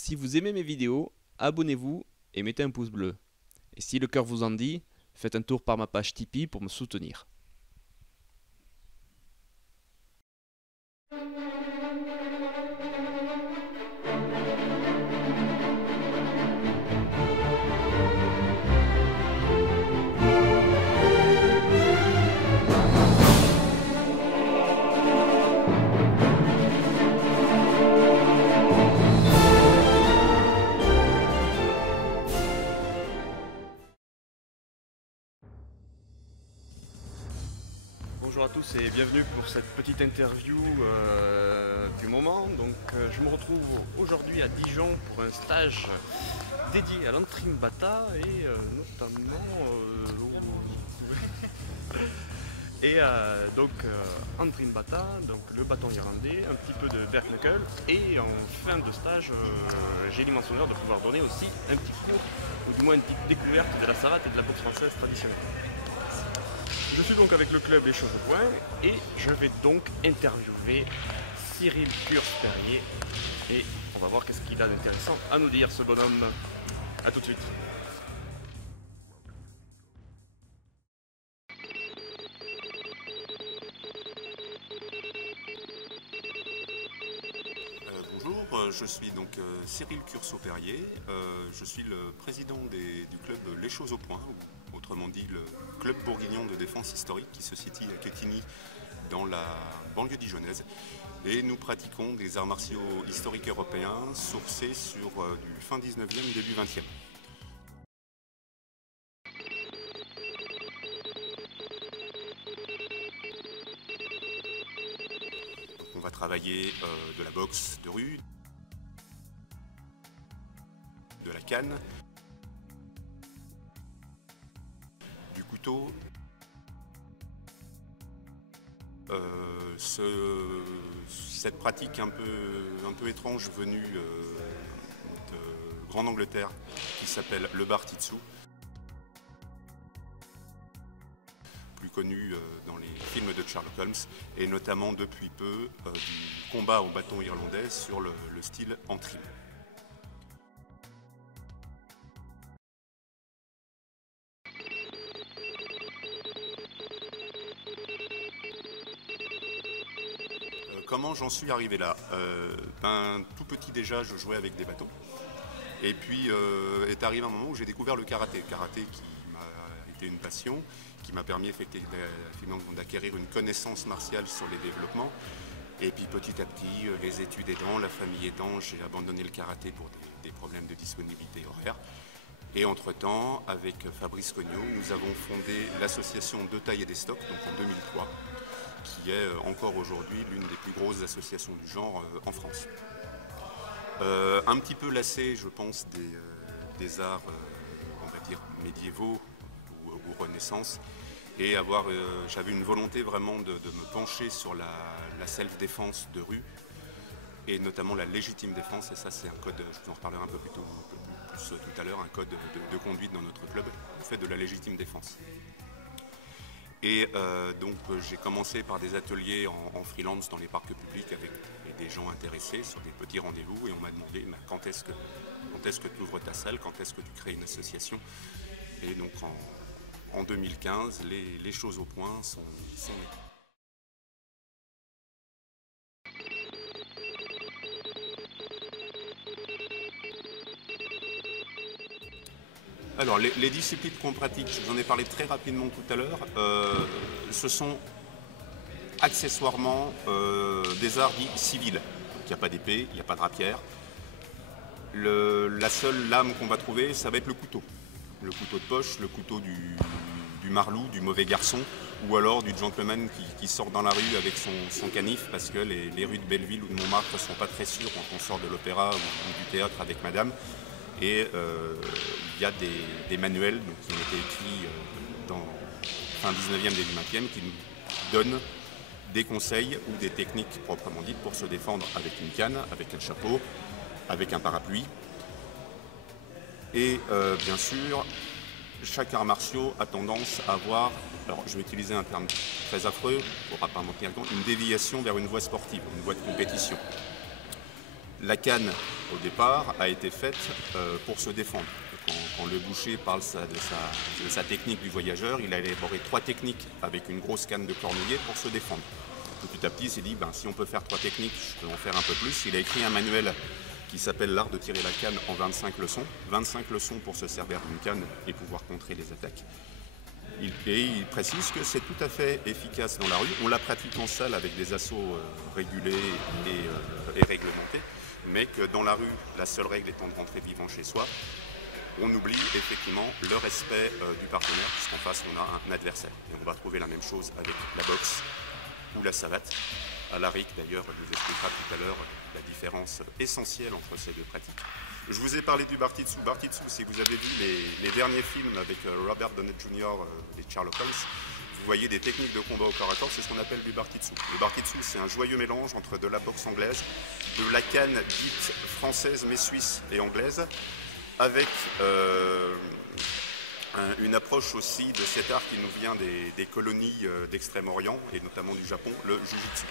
Si vous aimez mes vidéos, abonnez-vous et mettez un pouce bleu. Et si le cœur vous en dit, faites un tour par ma page Tipeee pour me soutenir. Bonjour à tous et bienvenue pour cette petite interview du moment. Donc, je me retrouve aujourd'hui à Dijon pour un stage dédié à l'Antrimbata et notamment Antrimbata, donc le bâton irlandais, un petit peu de Berknuckle et en fin de stage j'ai l'immense honneur de pouvoir donner aussi un petit cours ou du moins une petite découverte de la savate et de la boxe française traditionnelle. Je suis donc avec le club Les Choses au Point et je vais donc interviewer Cyril Kurz-Perrier et on va voir qu'est-ce qu'il a d'intéressant à nous dire ce bonhomme. A tout de suite. Bonjour, je suis donc Cyril Curceau-Perrier, je suis le président du club Les Choses au Point, ou autrement dit le club bourguignon de défense historique qui se situe à Quetigny dans la banlieue dijonnaise. Et nous pratiquons des arts martiaux historiques européens sourcés sur du fin 19e, début 20e. On va travailler de la boxe de rue, de la canne, du couteau. Cette pratique un peu étrange venue de Grande-Angleterre qui s'appelle le Bartitsu, plus connu dans les films de Sherlock Holmes, et notamment depuis peu du combat au bâton irlandais sur le style Antrim. Comment j'en suis arrivé là? Tout petit déjà, je jouais avec des bâtons. Et puis est arrivé un moment où j'ai découvert le karaté. Le karaté qui m'a été une passion, qui m'a permis effectivement d'acquérir une connaissance martiale sur les développements. Et puis petit à petit, les études aidant, la famille aidant, j'ai abandonné le karaté pour des problèmes de disponibilité horaire. Et entre-temps, avec Fabrice Cognot, nous avons fondé l'association De Taille et des Stocks, donc en 2003, qui est encore aujourd'hui l'une des plus grosses associations du genre en France. Un petit peu lassé, je pense, des arts, on va dire, médiévaux ou Renaissance, et j'avais une volonté vraiment de me pencher sur la self-défense de rue, et notamment la légitime défense, et ça c'est un code, je vous en reparlerai un peu plus tout à l'heure, un code de conduite dans notre club, le fait de la légitime défense. Et donc j'ai commencé par des ateliers en freelance dans les parcs publics avec des gens intéressés sur des petits rendez-vous, et on m'a demandé quand est-ce que tu ouvres ta salle, quand est-ce que tu crées une association. Et donc en 2015, les Choses au Point sont nées. Alors les disciplines qu'on pratique, je vous en ai parlé très rapidement tout à l'heure, ce sont accessoirement des arts dits civils. Il n'y a pas d'épée, il n'y a pas de rapière. La seule lame qu'on va trouver, ça va être le couteau. Le couteau de poche, le couteau du marlou, du mauvais garçon, ou alors du gentleman qui sort dans la rue avec son canif, parce que les rues de Belleville ou de Montmartre ne sont pas très sûres quand on sort de l'opéra ou du théâtre avec madame. Et il y a des manuels qui ont été écrits dans fin 19e, début 20e, qui nous donnent des conseils ou des techniques proprement dites pour se défendre avec une canne, avec un chapeau, avec un parapluie. Et bien sûr, chaque art martiaux a tendance à avoir, alors je vais utiliser un terme très affreux, il ne faudra pas m'en tenir compte, une déviation vers une voie sportive, une voie de compétition. La canne, au départ, a été faite pour se défendre. Quand le boucher parle de sa technique du voyageur, il a élaboré 3 techniques avec une grosse canne de cornouiller pour se défendre. Petit à petit, il s'est dit, si on peut faire 3 techniques, je peux en faire un peu plus. Il a écrit un manuel qui s'appelle l'art de tirer la canne en 25 leçons. 25 leçons pour se servir d'une canne et pouvoir contrer les attaques. Il précise que c'est tout à fait efficace dans la rue. On la pratique en salle avec des assauts régulés et réglementés, mais que dans la rue, la seule règle étant de rentrer vivant chez soi, on oublie effectivement le respect du partenaire, puisqu'en face on a un adversaire. Et on va trouver la même chose avec la boxe ou la savate. Alaric d'ailleurs nous expliquera tout à l'heure la différence essentielle entre ces deux pratiques. Je vous ai parlé du Bartitsu. Bartitsu, si vous avez vu les derniers films avec Robert Downey Jr. Et Sherlock Holmes, vous voyez des techniques de combat au corps à corps, c'est ce qu'on appelle du Bartitsu. Le Bartitsu, c'est un joyeux mélange entre de la boxe anglaise, de la canne dite française mais suisse et anglaise, avec une approche aussi de cet art qui nous vient des colonies d'Extrême-Orient et notamment du Japon, le Jiu-Jitsu.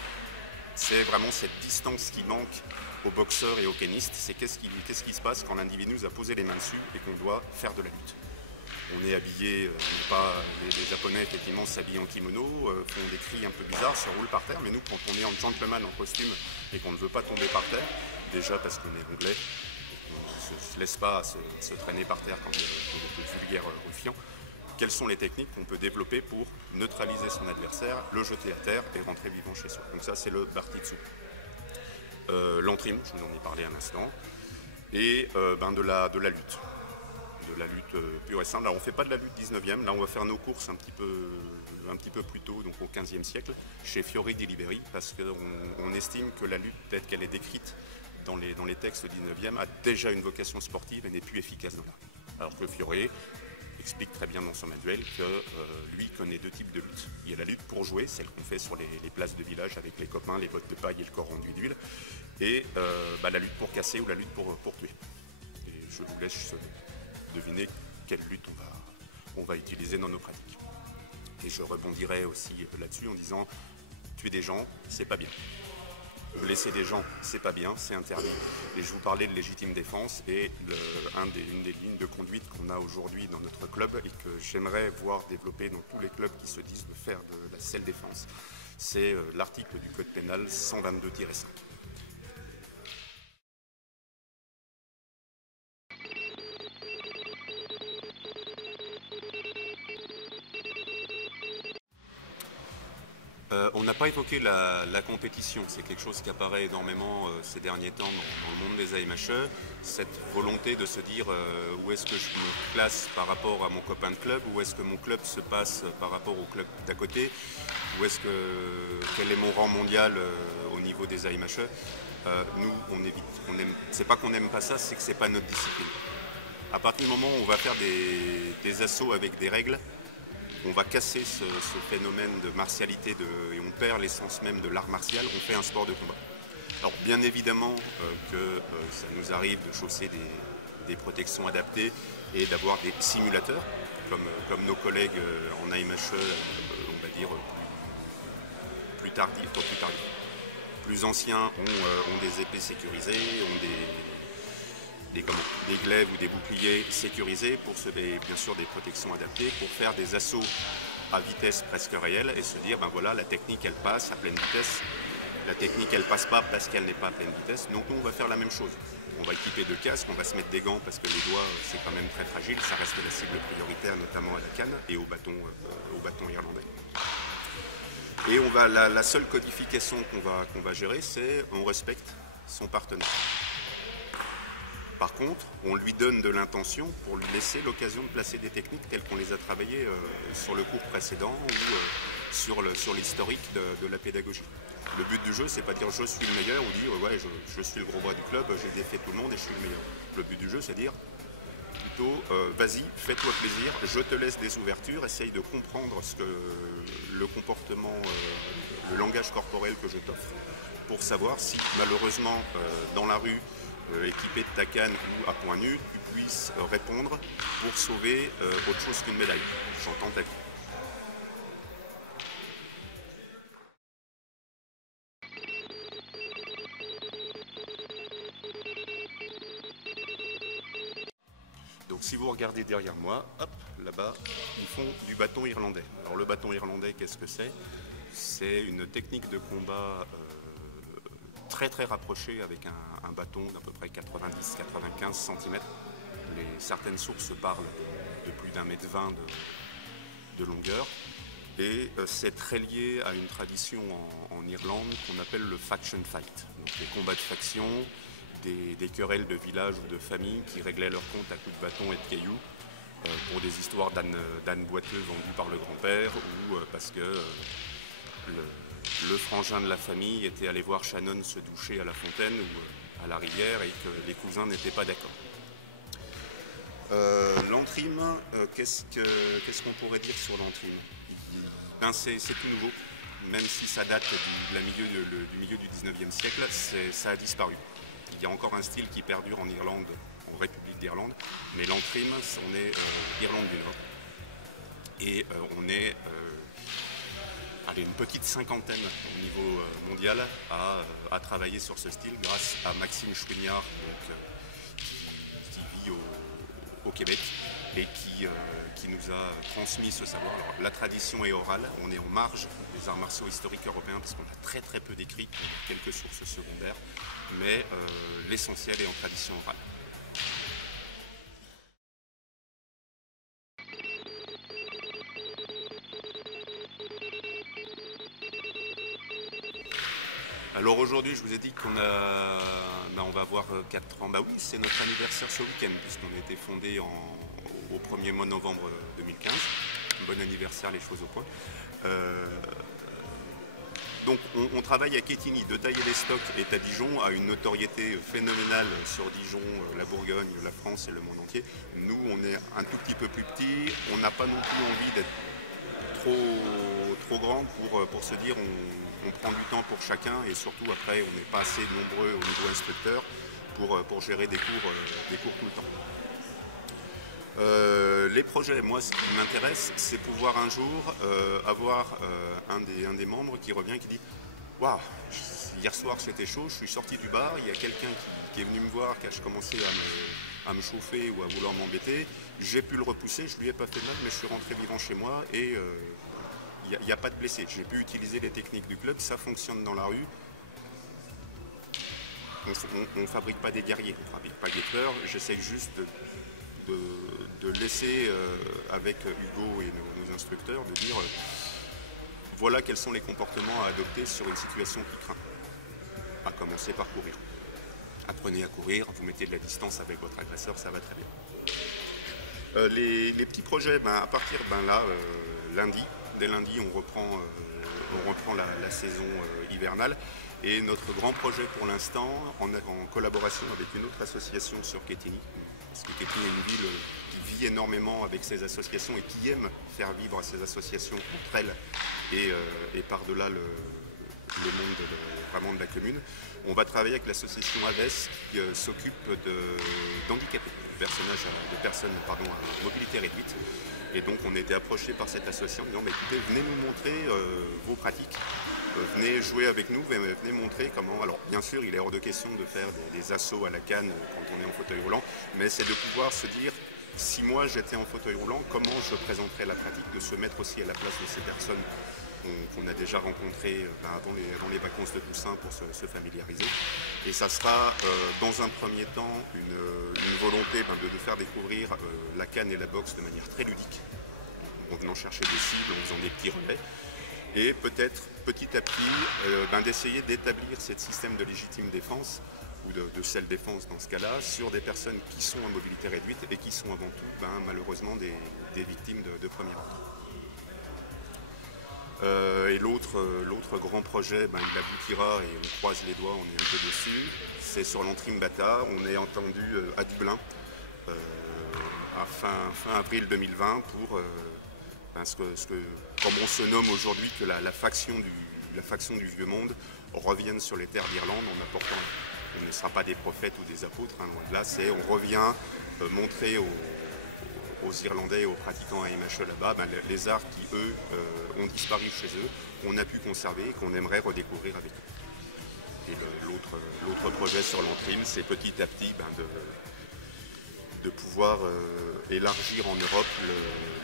C'est vraiment cette distance qui manque aux boxeurs et aux kennistes, c'est qu'est-ce qui se passe quand l'individu nous a posé les mains dessus et qu'on doit faire de la lutte. On est habillé, les Japonais effectivement s'habillent en kimono, font des cris un peu bizarres, se roulent par terre, mais nous quand on est en gentleman en costume et qu'on ne veut pas tomber par terre, déjà parce qu'on est anglais, on ne se laisse pas se traîner par terre quand il y a de vulgaires ruffians, quelles sont les techniques qu'on peut développer pour neutraliser son adversaire, le jeter à terre et rentrer vivant chez soi. Donc ça c'est le Bartitsu. L'entrime, je vous en ai parlé un instant, et de la lutte. De la lutte pure et simple. Là on ne fait pas de la lutte 19e, là on va faire nos courses un petit peu plus tôt, donc au 15e siècle, chez Fiori di Liberi, parce qu'on estime que la lutte telle qu'elle est décrite dans les textes 19e a déjà une vocation sportive et n'est plus efficace dans la rue. Alors que Fiori explique très bien dans son manuel que lui connaît 2 types de lutte. Il y a la lutte pour jouer, celle qu'on fait sur les places de village avec les copains, les bottes de paille et le corps rendu d'huile, et la lutte pour casser ou la lutte pour tuer. Et je vous laisse deviner quelle lutte on va utiliser dans nos pratiques. Et je rebondirai aussi là-dessus en disant tuer des gens, c'est pas bien. Blesser des gens, c'est pas bien, c'est interdit. Et je vous parlais de légitime défense et une des lignes de conduite qu'on a aujourd'hui dans notre club et que j'aimerais voir développer dans tous les clubs qui se disent de faire de la self-défense, c'est l'article du code pénal 122-5. On n'a pas évoqué la compétition, c'est quelque chose qui apparaît énormément ces derniers temps dans le monde des AMHE, cette volonté de se dire où est-ce que je me classe par rapport à mon copain de club, où est-ce que mon club se passe par rapport au club d'à côté, quel est mon rang mondial au niveau des AMHE. Nous, on évite, c'est pas qu'on n'aime pas ça, c'est que c'est pas notre discipline. À partir du moment où on va faire des assauts avec des règles, on va casser ce phénomène de martialité et on perd l'essence même de l'art martial, on fait un sport de combat. Alors bien évidemment que ça nous arrive de chausser des protections adaptées et d'avoir des simulateurs, comme nos collègues en AMHE, on va dire plus tardifs, plus anciens ont des épées sécurisées, ont des glaives ou des boucliers sécurisés, bien sûr des protections adaptées pour faire des assauts à vitesse presque réelle et se dire voilà, la technique elle passe à pleine vitesse, la technique elle passe pas parce qu'elle n'est pas à pleine vitesse, donc nous on va faire la même chose. On va équiper de casques, on va se mettre des gants parce que les doigts c'est quand même très fragile, ça reste la cible prioritaire notamment à la canne et au bâton irlandais. Et la seule codification qu'on va gérer, c'est on respecte son partenaire. Par contre, on lui donne de l'intention pour lui laisser l'occasion de placer des techniques telles qu'on les a travaillées sur le cours précédent ou sur l'historique de la pédagogie. Le but du jeu, c'est pas dire je suis le meilleur ou dire ouais, je suis le gros bras du club, j'ai défait tout le monde et je suis le meilleur. Le but du jeu, c'est dire plutôt vas-y, fais-toi plaisir, je te laisse des ouvertures, essaye de comprendre le comportement, le langage corporel que je t'offre pour savoir si malheureusement dans la rue, équipé de ta canne ou à point nu, tu puisses répondre pour sauver autre chose qu'une médaille. J'entends ta vie. Donc si vous regardez derrière moi, hop, là-bas, ils font du bâton irlandais. Alors le bâton irlandais, qu'est-ce que c'est? C'est une technique de combat très très rapprochée avec un bâton d'à peu près 90-95 cm. Certaines sources parlent de plus d'1,20 m de longueur. Et c'est très lié à une tradition en Irlande qu'on appelle le faction fight. Donc des combats de faction, des querelles de village ou de famille qui réglaient leur compte à coups de bâton et de cailloux pour des histoires d'ânes boiteux vendus par le grand-père ou parce que le frangin de la famille était allé voir Shannon se doucher à la fontaine ou à la rivière et que les cousins n'étaient pas d'accord. L'antrime, qu'est-ce qu'on pourrait dire sur l'antrime? Ben c'est tout nouveau, même si ça date du milieu du 19e siècle, ça a disparu. Il y a encore un style qui perdure en Irlande, en République d'Irlande, mais l'antrime, on est Irlande du Nord. Et on est une petite cinquantaine au niveau mondial à travailler sur ce style grâce à Maxime Chouignard, qui vit au Québec et qui nous a transmis ce savoir. Alors, la tradition est orale, on est en marge des arts martiaux historiques européens parce qu'on a très très peu d'écrits, quelques sources secondaires, mais l'essentiel est en tradition orale. Alors aujourd'hui, je vous ai dit qu'on on va avoir 4 ans. Bah oui, c'est notre anniversaire ce week-end, puisqu'on a été fondé au 1er mois novembre 2015. Bon anniversaire, les choses au point. Donc on travaille à Quetigny. De Tailler-les-Stocks est à Dijon, a une notoriété phénoménale sur Dijon, la Bourgogne, la France et le monde entier. Nous, on est un tout petit peu plus petit. On n'a pas non plus envie d'être trop grand pour se dire on prend du temps pour chacun et surtout après on n'est pas assez nombreux au niveau instructeur pour gérer des cours tout le temps. Les projets, moi ce qui m'intéresse, c'est pouvoir un jour avoir un des membres qui revient et qui dit « Waouh, hier soir c'était chaud, je suis sorti du bar, il y a quelqu'un qui est venu me voir, qui a commencé à me chauffer ou à vouloir m'embêter, j'ai pu le repousser, je lui ai pas fait de mal mais je suis rentré vivant chez moi et il n'y a pas de blessés. J'ai pu utiliser les techniques du club, ça fonctionne dans la rue. On ne fabrique pas des guerriers, on ne fabrique pas des tueurs. J'essaye juste de laisser, avec Hugo et nos instructeurs, de dire voilà quels sont les comportements à adopter sur une situation qui craint. À commencer par courir. Apprenez à courir, vous mettez de la distance avec votre agresseur, ça va très bien. Les petits projets, à partir lundi. Dès lundi, on reprend la saison hivernale. Et notre grand projet pour l'instant, en collaboration avec une autre association sur Quetigny, parce que Quetigny est une ville qui vit énormément avec ses associations et qui aime faire vivre ses associations entre elles et par-delà le monde vraiment de la commune. On va travailler avec l'association AVES qui s'occupe d'handicapés, de personnes à mobilité réduite. Et donc on a été approché par cette association en disant écoutez, venez nous montrer vos pratiques, venez jouer avec nous, venez montrer comment. Alors bien sûr, il est hors de question de faire des assauts à la canne quand on est en fauteuil roulant, mais c'est de pouvoir se dire si moi j'étais en fauteuil roulant, comment je présenterais la pratique, de se mettre aussi à la place de ces personnes qu'on a déjà rencontrées avant les vacances de Toussaint pour se familiariser. Et ça sera dans un premier temps une volonté de faire découvrir la canne et la boxe de manière très ludique, en venant chercher des cibles, en faisant des petits relais, et peut-être petit à petit d'essayer d'établir ce système de légitime défense ou de self-défense dans ce cas-là, sur des personnes qui sont en mobilité réduite et qui sont avant tout malheureusement des victimes de premier ordre. Et l'autre grand projet, il aboutira et on croise les doigts, on est un peu dessus, c'est sur l'Antrim Bata. On est entendu à Dublin à fin avril 2020 pour comme on se nomme aujourd'hui, que la faction du Vieux Monde revienne sur les terres d'Irlande en apportant, on ne sera pas des prophètes ou des apôtres, loin de là, on revient montrer aux Irlandais et aux pratiquants à MHE là-bas les arts qui, eux, ont disparu chez eux, qu'on a pu conserver et qu'on aimerait redécouvrir avec eux. Et l'autre projet sur l'Antrim, c'est petit à petit de pouvoir élargir en Europe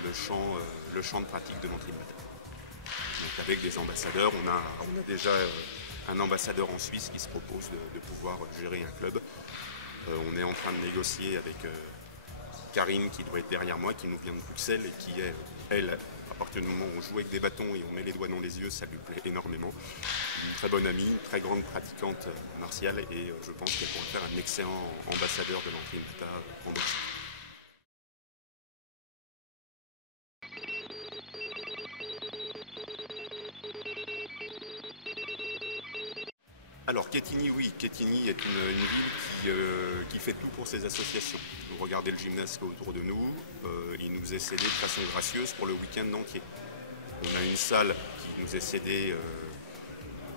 le champ de pratique de l'entraînement. Donc avec des ambassadeurs, on a déjà un ambassadeur en Suisse qui se propose de pouvoir gérer un club. On est en train de négocier avec Karine qui doit être derrière moi, qui nous vient de Bruxelles et qui est, elle, à partir du moment où on joue avec des bâtons et on met les doigts dans les yeux, ça lui plaît énormément. Une très bonne amie, une très grande pratiquante martiale et je pense qu'elle pourrait faire un excellent ambassadeur de l'entraînement en Belgique. Alors Quetigny, oui, Quetigny est une ville qui fait tout pour ses associations. Vous regardez le gymnase qui est autour de nous, il nous est cédé de façon gracieuse pour le week-end entier. On a une salle qui nous est cédée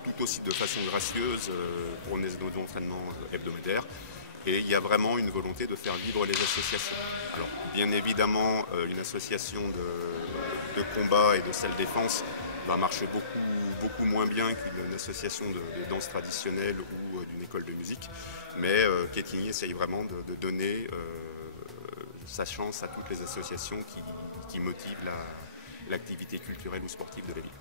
tout aussi de façon gracieuse pour nos entraînements hebdomadaires. Et il y a vraiment une volonté de faire vivre les associations. Alors bien évidemment, une association de combat et de salle défense va marcher beaucoup moins bien qu'une association de danse traditionnelle ou d'une école de musique. Mais Quetigny essaye vraiment de donner sa chance à toutes les associations qui motivent l'activité culturelle ou sportive de la ville.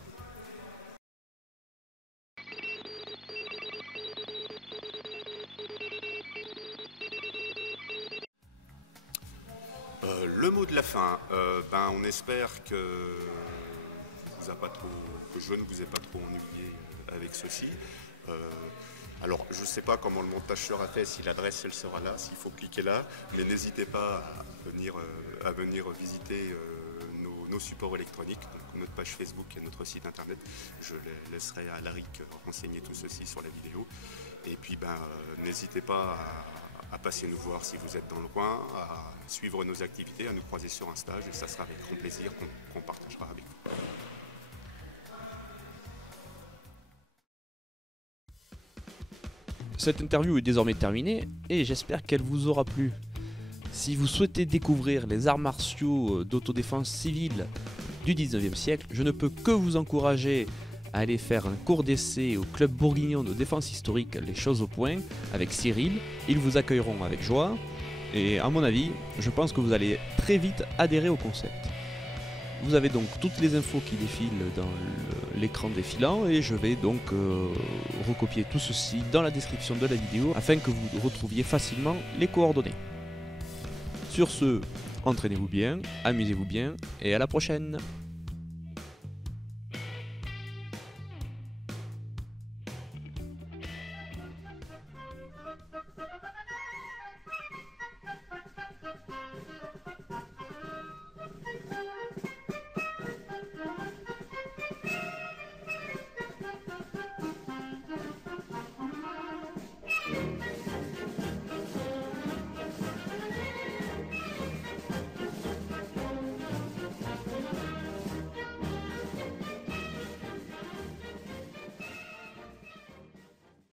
Le mot de la fin, on espère que je ne vous ai pas trop ennuyé avec ceci. Alors je ne sais pas comment le montage sera fait, si l'adresse elle sera là, s'il faut cliquer là, mais n'hésitez pas à venir visiter nos supports électroniques, donc notre page Facebook et notre site internet. Je laisserai à Laric renseigner tout ceci sur la vidéo. Et puis n'hésitez pas à passer nous voir si vous êtes dans le coin, à suivre nos activités, à nous croiser sur un stage et ça sera avec grand plaisir qu'on partagera avec vous. Cette interview est désormais terminée et j'espère qu'elle vous aura plu. Si vous souhaitez découvrir les arts martiaux d'autodéfense civile du 19e siècle, je ne peux que vous encourager à aller faire un cours d'essai au club bourguignon de défense historique Les Choses au Point avec Cyril. Ils vous accueilleront avec joie et à mon avis, je pense que vous allez très vite adhérer au concept. Vous avez donc toutes les infos qui défilent dans l'écran défilant et je vais donc recopier tout ceci dans la description de la vidéo afin que vous retrouviez facilement les coordonnées. Sur ce, entraînez-vous bien, amusez-vous bien et à la prochaine!